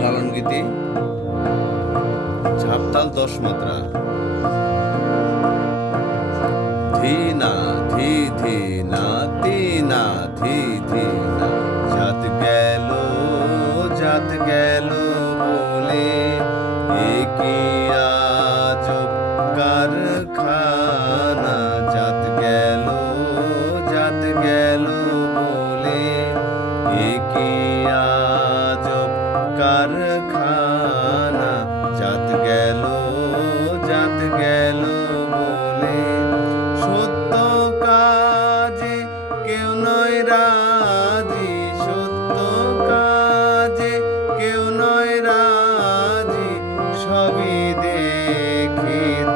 লালন গীতি, ঝাপতাল দশ মাত্রা। ধি না ধি ধি না তি না ধি ধি না জাত গেল জাত গেল বলে একি আজব কারখানা? সবই দেখি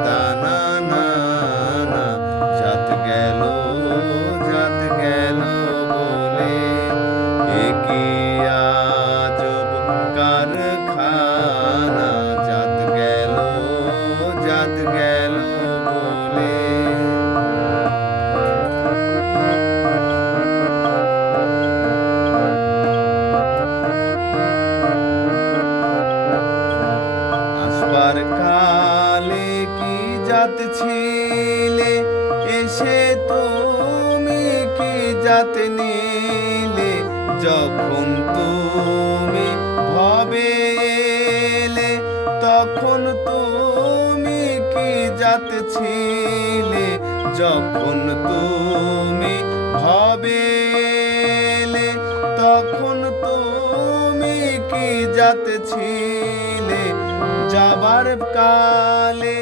জাত ছিলে, এসে তুমি কি জাত নিলে? যখন তুমি ভবে এলে, তখন তুমি কি জাত ছিলে? যখন তুমি ভবে এলে, তখন তুমি কি জাত ছিলে? যাবার কালে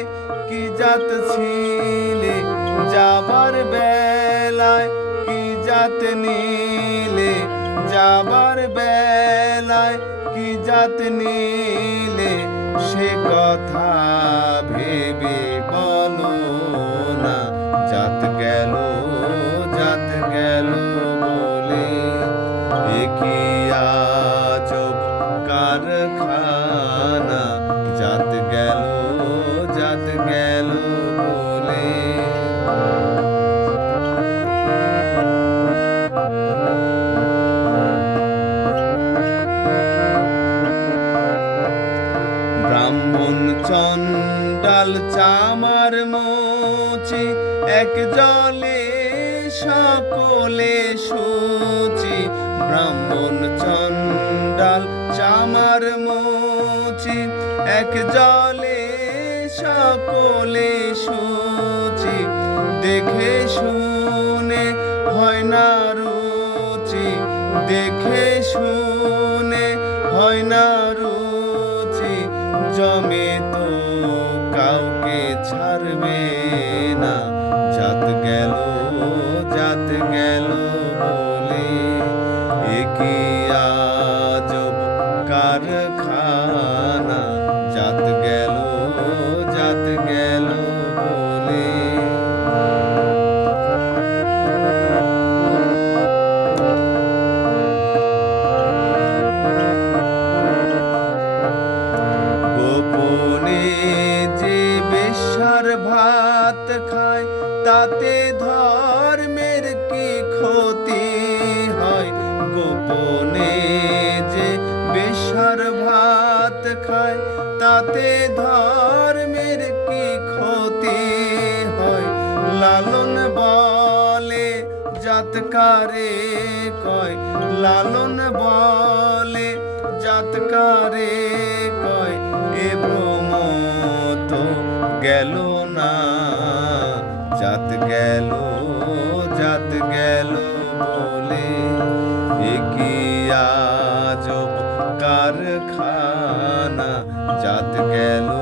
কি জাত ছিলে? যাবার বেলায় কি জাত নিলে? যাবার বেলায় কি জাত নিলে? সে কথা ভেবে বলো। চামার মোচি এক জলে সকলে সুচি। ব্রাহ্মণ চণ্ডাল চামার মোচি, এক জলে সকলে সুচি। দেখে শুনে হয় না রুচি, দেখে শুনে হয় না খায় তাতে ধর্মের কি ক্ষতি হয়? গোপনে যে বেশার ভাত খায়, তাতে ধর্মের কি ক্ষতি হয়? লালন বলে জাতকারে কয়, লালন বলে জাতকারে কয়, এ জাত গেল জাত গেল বলে। একই আজব কারখানা? যাত গেল